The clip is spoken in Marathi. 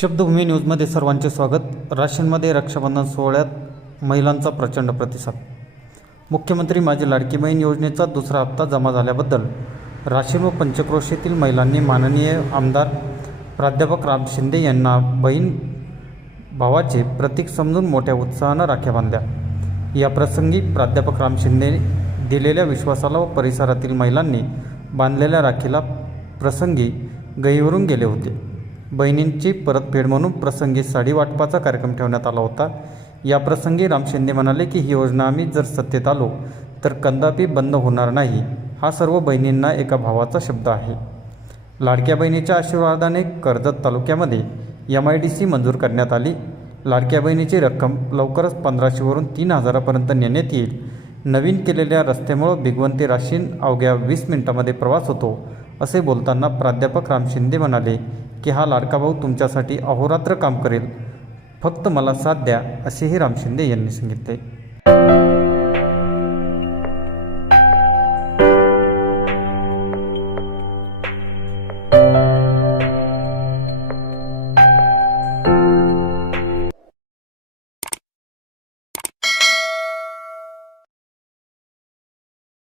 शब्दभूमी न्यूजमध्ये सर्वांचे स्वागत. राशींमध्ये रक्षाबंधन सोहळ्यात महिलांचा प्रचंड प्रतिसाद. मुख्यमंत्री माझी लाडकी बहीण योजनेचा दुसरा हप्ता जमा झाल्याबद्दल राशीन व पंचक्रोशीतील महिलांनी माननीय आमदार प्राध्यापक राम शिंदे यांना बहीण भावाचे प्रतीक समजून मोठ्या उत्साहानं राख्या बांधल्या. या प्रसंगी प्राध्यापक राम शिंदे दिलेल्या विश्वासाला व परिसरातील महिलांनी बांधलेल्या राखीला प्रसंगी गहीवरून गेले होते. बहिणींची परतफेड म्हणून प्रसंगी साडी वाटपाचा कार्यक्रम ठेवण्यात आला होता. या प्रसंगी राम शिंदे म्हणाले की ही योजना आम्ही जर सत्तेत आलो तर कंदापी बंद होणार नाही. हा सर्व बहिणींना एका भावाचा शब्द आहे. लाडक्या बहिणीच्या आशीर्वादाने कर्जत तालुक्यामध्ये एम आय डी सी मंजूर करण्यात आली. लाडक्या बहिणीची रक्कम लवकरच पंधराशेवरून तीन हजारापर्यंत नेण्यात येईल. नवीन केलेल्या रस्त्यामुळं भिगवंती राशीन अवघ्या वीस मिनिटामध्ये प्रवास होतो असे बोलताना प्राध्यापक राम शिंदे म्हणाले. की हा लाडका भाऊ तुमच्यासाठी अहोरात्र काम करेल. फक्त मला साथ द्या असेही राम शिंदे यांनी सांगितले.